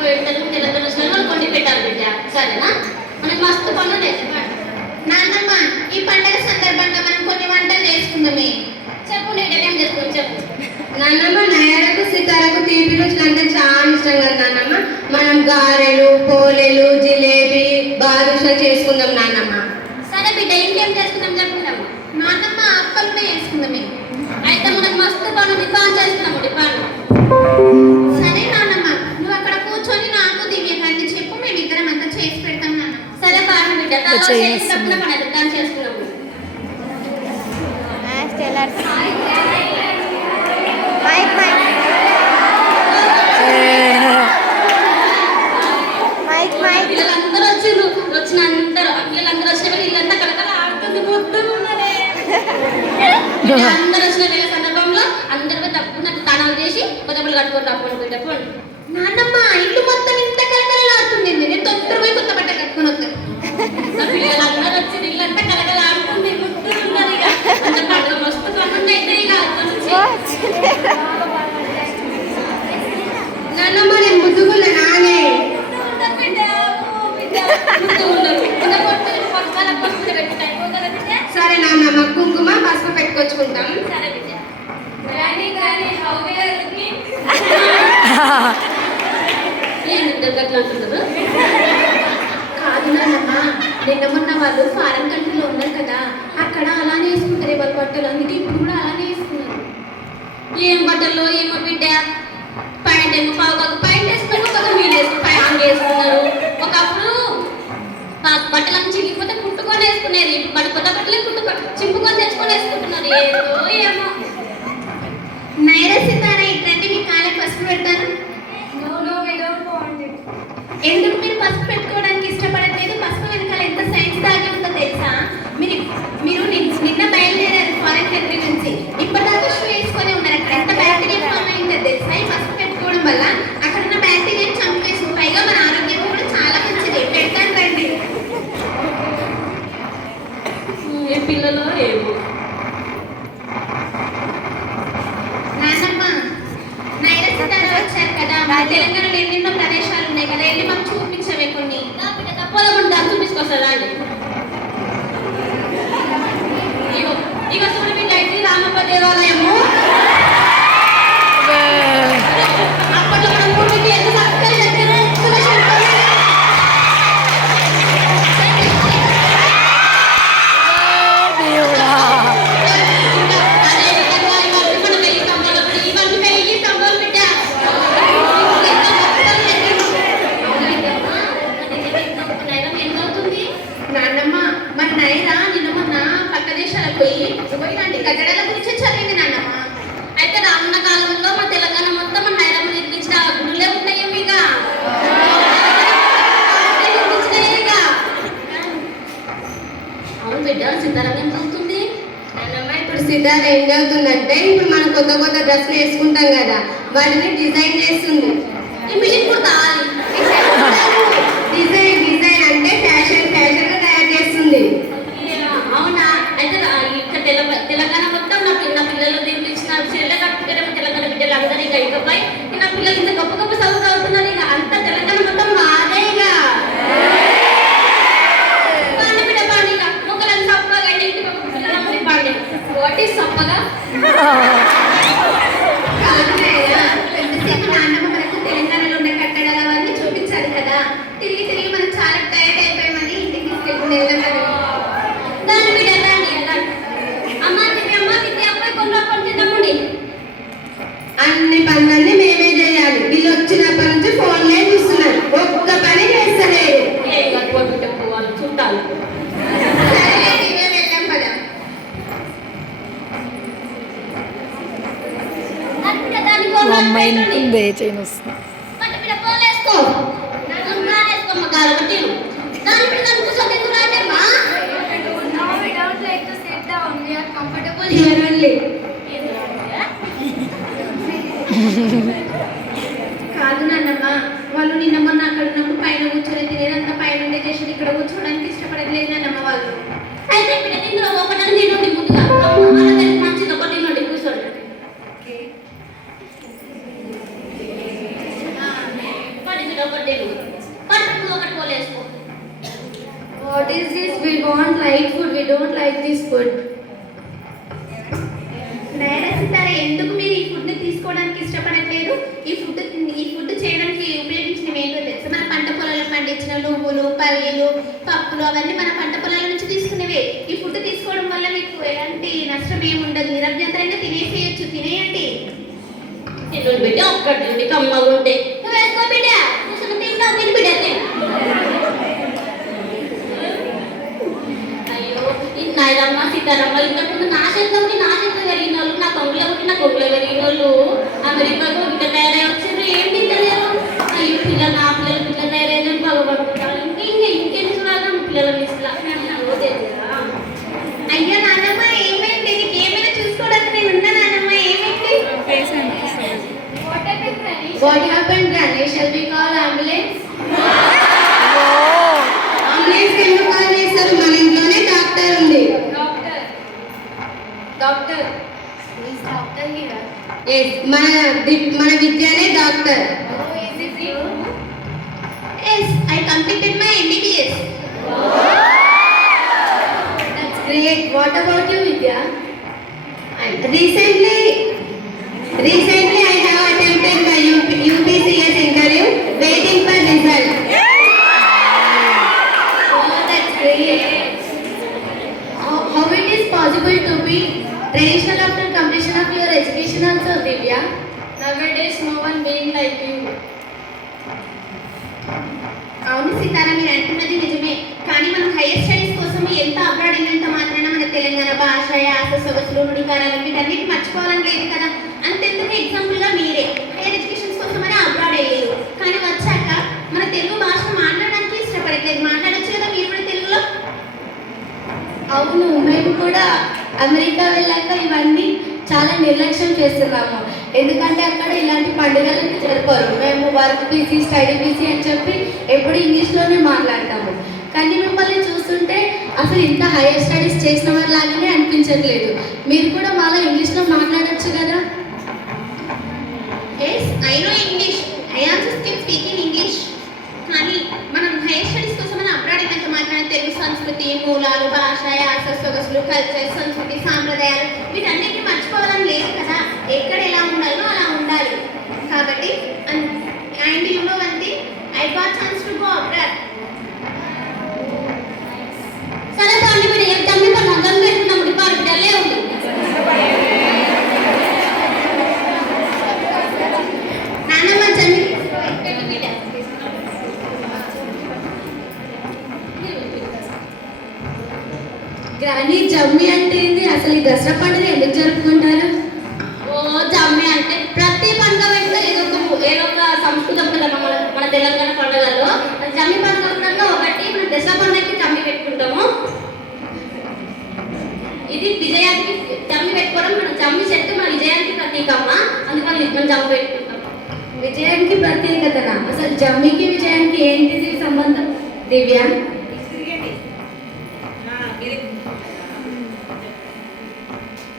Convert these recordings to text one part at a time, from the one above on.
వాళ్ళు కొండి పెట్టాలి బిడ్డ. సరేనా? మనకి మస్తు పనులు లేదు నాన్నమ్మ ఈ పండగ సందర్భంగా మనం కొన్ని వంటలు చేసుకుందామే. చెప్పు నేను ఏం చేసుకుని చెప్పు. నాన్నమ్మ నయరకు సితారకు తీపి రుచులు అంటే చాలా ఇష్టం కదా నాన్నమ్మ. మనం గారెలు పోలేలు జిలేబీ బాదుషా చేసుకుందాం నాన్నమ్మ. సరే బిడ్డ ఇంకేం చేసుకుందాం చెప్పుకుందాము నాన్నమ్మ. అప్పలు చేసుకుందామే. అయితే మనకు మస్తు పనులు డిపాన్ చేసుకున్నాము డిపాన్ వీళ్ళందరూ వచ్చిండ్రు వచ్చిన అందరూ. వీళ్ళందరూ వచ్చిన వీళ్ళు ఇల్లంతా కలకల ఆడుతుంది మొత్తం అందరూ వచ్చిన సందర్భంలో అందరూ తప్పున స్నానాలు చేసి కొత్తపల్లి కట్టుకొని తప్పని తప్పండి నాన్నమ్మ ఇల్లు మొత్తం కలకలలాడుతుంది నేను తొందర పోయి కొత్త బట్ట కట్టుకుని వస్తాను వీళ్ళందరూ వచ్చి ఇల్లంతా కలకల ఆడుతుంది మొత్తం ఉన్నారు ఇక మస్తు పనులు అయితే ఇక నాన్నమ్మ నేను ముద్దుగుల నానే సరే నాన్నమ్మ కుంకుమ పసుపు పెట్టుకొచ్చుకుంటాం. సరే బిడ్డ. రాణి కానీ హౌ గట్లా అంటున్నారు కాదు నాన్నమ్మ నిన్న మొన్న వాళ్ళు ఫారెన్ కంట్రీలో ఉన్నారు కదా అక్కడ అలానే వేసుకుంటారు వాళ్ళ బట్టలు. అందుకే ఇప్పుడు కూడా అలానే వేసుకున్నారు ఏం బట్టలు ఏమో బిడ్డ? ప్యాంట్ ఏమో పావుకాకు ప్యాంట్ వేసుకొని ఒక మీరు వేసుకుని ప్యాంట్ వేసుకున్నారు. ఒకప్పుడు పా- బట్టలను చిరిగిపోతే కుట్టుకొని వేసుకునేది. ఇప్పుడు బట్ట బట్టలే కుట్టుకొని చింపుకొని తెచ్చుకొని వేసుకుంటున్నారు. ఏదో ఏమో. సితార ఏం చదువుతుందంటే ఇప్పుడు మనం కొత్త కొత్త డ్రెస్సులు వేసుకుంటాం కదా వాటిని డిజైన్ చేస్తుంది ఈ మిషన్ కుడతా డిజైన్ డిజైన్ అంటే ఫ్యాషన్ ఫ్యాషన్గా తయారు చేస్తుంది. అవునా? అయితే ఇక్కడ తెల- తెలంగాణ మొత్తం నా నా పిల్లలు నిర్మించిన చీరలు కట్టుకుంటే తెలంగాణ బిడ్డలు అందరూ ఇక ఇకపై ఇక నా పిల్లలు ఇంత గొప్ప గొప్ప చదువు Oh. only. కాదు నాన్నమ్మ వాళ్ళు నిన్న మొన్న అక్కడ ఉన్నప్పుడు పైన కూర్చొని తినేదంతా పైన ఉండే చేసి ఇక్కడ కూర్చోవడానికి ఇష్టపడట్లేదు నాన్నమ్మ వాళ్ళు. అయితే బిడ్డ తిందులో ఒకటని తినండి ముందుగా? మంచిది ఒకటి తినండి కూర్చోండి. What is this? We don't like food. We don't like this food. నేరసింటారా ఎందుకు మీరు ఈ ఫుడ్ తీసుకోవడానికి ఇష్టపడట్లేదు? ఈ ఫుడ్ ఈ ఫుడ్ చేయడానికి ఉపయోగించినవి ఏంటో తెలుసు? మన పంట పొలాల్లో పండించిన నువ్వులు పల్లీలు పప్పులు అవన్నీ మన పంట పొలాల నుంచి తీసుకునేవే. ఈ ఫుడ్ తీసుకోవడం వల్ల మీకు ఎలాంటి నష్టం ఏమి ఉండదు. నిరభ్యంతరంగా తినేసేయచ్చు. తినేయండి. బిడ్డ ఒక్కటి కమ్మగుంటే నాయనమ్మ సీతారమ్మ ఇంతకుముందు నా చేతిలో నా చేతిలో పెరిగిన వాళ్ళు నా కొంగులో ఉండి నా కొంగులో పెరిగిన వాళ్ళు అమెరికాకు తయారై వచ్చారు ఏం తింటలేరు అయ్యో పిల్లలు నా పిల్లలు పిల్లలు తయారైన బాగుపడుతున్నారు ఇంకా ఇంకా ఇంకేం చూడాలి పిల్లల మిస్లా అయ్యో నాన్నమ్మ ఏమైంది నీకు ఏమైనా చూసుకోవడానికి నేను ఉన్నా నాన్నమ్మ ఏమైంది What happened, ఎస్ మన ది- మన విద్యనే doctor yes I completed my MBBS That's great. What about you, Vidya? Recently, recently I have attempted my UP, UPCS interview, waiting for result. Oh, that's great. How, how it is possible to be traditional after completion of your education also, Divya? Nowadays, no one being like you. అవును సీతారా మీరు అంటున్నది నిజమే. కానీ మనం higher studies కోసం ఎంత abroad అయినంత మాత్రాన మన తెలంగాణ భాష యాస సొగసులు నుడికారాలు వీటన్నిటి మర్చిపోవాలని లేదు కదా. అంతెందుకు ఎగ్జాంపుల్గా మీరే. హైయర్ ఎడ్యుకేషన్స్ కోసం అని అబ్రాడ్ అయ్యారు కానీ వచ్చాక మన తెలుగు భాష మాట్లాడడానికి ఇష్టపడట్లేదు. మాట్లాడచ్చు కదా మీరు కూడా తెలుగులో? అవును మేము కూడా అమెరికా వెళ్ళాక ఇవన్నీ చాలా నిర్లక్ష్యం చేస్తున్నాము ఎందుకంటే అక్కడ ఇలాంటి పండుగలను జరపరు. మేము వర్క్ బిజీ స్టడీ బిజీ అని చెప్పి ఎప్పుడు ఇంగ్లీష్లోనే మాట్లాడతాము. కానీ మిమ్మల్ని చూస్తుంటే అసలు ఇంత హైయర్ స్టడీస్ చేసిన వాళ్ళలాగానే అనిపించట్లేదు. మీరు కూడా మాలో ఇంగ్లీష్లో మాట్లాడచ్చు కదా? Yes I know English I also skip speaking English కానీ మనం హైయర్ స్టడీస్ కోసం మనం అబ్రాడ్ అయినాక మాట్లాడిన తెలుగు సంస్కృతి మూలాలు భాష యాస సొగసులు కల్చర్ సంస్కృతి సాంప్రదాయాలు వీటన్నిటిని మర్చిపోవాలని లేదు కదా. ఎక్కడ ఎలా ఉండాలో అలా ఉండాలి. కాబట్టి and you know one thing I got chance to go abroad సరే పండి బిడ్డ ఏం తమ్మి పని అందరం పెట్టుకున్నాం పాడు బిడ్డ జమ్మి అంటే ఏంది? అసలు ఈ దసరా పండుగ ఎందుకు జరుపుకుంటారు? ఓ జమ్మి అంటే ప్రతి పండుగ వెంట ఏదో ఒక ఏదో ఒక సంస్కృతం కదా మన మన తెలంగాణ పండుగల్లో జమ్మి పండుగలలో ఒకటి మనం దసరా పండుగకి జమ్మి పెట్టుకుంటాము. ఇది విజయానికి జమ్మి పెట్టుకోవడం మన జమ్మి చెట్టు మన విజయానికి ప్రతీకమ్మ అందుకని మనం జమ్మి పెట్టుకుంటాం. విజయానికి ప్రత్యేకతన అసలు జమ్మికి విజయానికి ఏంటిది సంబంధం? దివ్య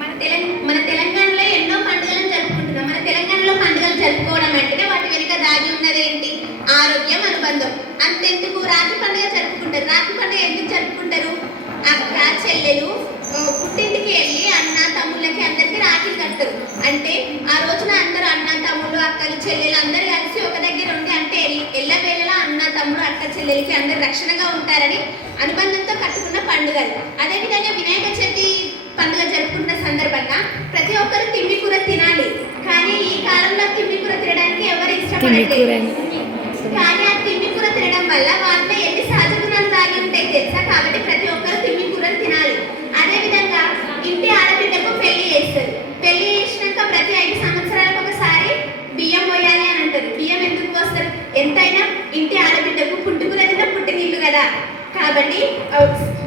మన తెలంగాణ మన తెలంగాణలో ఎన్నో పండుగలను జరుపుకుంటున్నాం మన తెలంగాణలో పండుగలు జరుపుకోవడం అంటేనే వాటి వెనుక దాగి ఉన్నది ఏంటి? ఆరోగ్యం అనుబంధం. అంతెందుకు? రాఖీ పండుగ జరుపుకుంటారు. రాఖీ పండుగ ఎందుకు జరుపుకుంటారు? అక్క చెల్లెలు పుట్టింటికి వెళ్ళి అన్న తమ్ముళ్ళకి అందరికి రాఖీలు కట్టరు అంటే ఆ రోజున అందరూ అన్న తమ్ముళ్ళు అక్కలు చెల్లెలు అందరూ కలిసి ఒక దగ్గర ఉండి అంటే ఎల్లవేళలా అన్న తమ్ముడు అక్క చెల్లెలకి అందరు రక్షణగా ఉంటారని అనుబంధంతో కట్టుకున్న పండుగలు. అదేవిధంగా వినాయక చవితి పండుగ జరుపుకున్న సందర్భంగా ప్రతి ఒక్కరు తిండి కూర తినాలి. కానీ ఈ కాలంలో తిమ్మి కూర తినడానికి ఎవరు ఇష్టపడట్లేదు కానీ ఆ తిమ్మి కూర తినడం వల్ల వాళ్ళలో ఎన్ని సహజ గుణాలు దాగి ఉంటాయి తెలుసా? కాబట్టి ప్రతి ఒక్కరు తిమ్మి కూరలు తినాలి. అదేవిధంగా ఇంటి ఆడబిడ్డకు పెళ్ళి చేస్తారు. పెళ్ళి చేసినాక ప్రతి ఐదు సంవత్సరాలకు ఒకసారి బియ్యం పోయాలి అని అంటారు. బియ్యం ఎందుకు పోస్తారు? ఎంతైనా ఇంటి ఆడబిడ్డకు పుట్టుకుల తిన్న పుట్టినీళ్ళు కదా. కాబట్టి ఆ,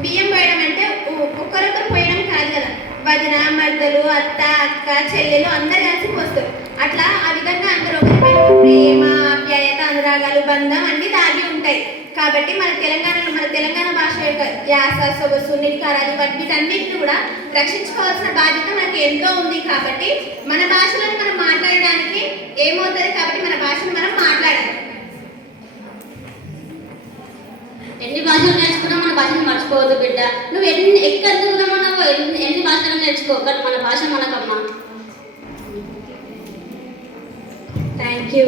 బియ్యం పోయడం అంటే ఒ- ఒక్కరొకరు పోయడం కాదు కదా వదిన మర్దలు అత్త అక్క చెల్లెలు అందరు కలిసి పోస్తారు. అట్లా ఆ విధంగా అందరూ ఒకరిపైన ప్రేమ ఆప్యాయత అనురాగాలు బంధం అన్ని దాగి ఉంటాయి. కాబట్టి మన తెలంగాణలో మన తెలంగాణ భాష యొక్క యాస సొగసు నిరికారాలు వీటన్నిటిని కూడా రక్షించుకోవాల్సిన బాధ్యత మనకి ఎంతో ఉంది కాబట్టి మన భాషలను మనం మాట్లాడడానికి ఏమవుతుంది కాబట్టి మన భాషను మనం మాట్లాడాలి. ఎన్ని భాషలు నేర్చుకున్నాం? మన భాషను మర్చిపోవద్దు బిడ్డ. నువ్వు ఎన్ని ఎక్కడ ఉన్నావు ఎన్ని ఎన్ని భాషలు నేర్చుకో. కానీ మన భాష మనకమ్మా. Thank you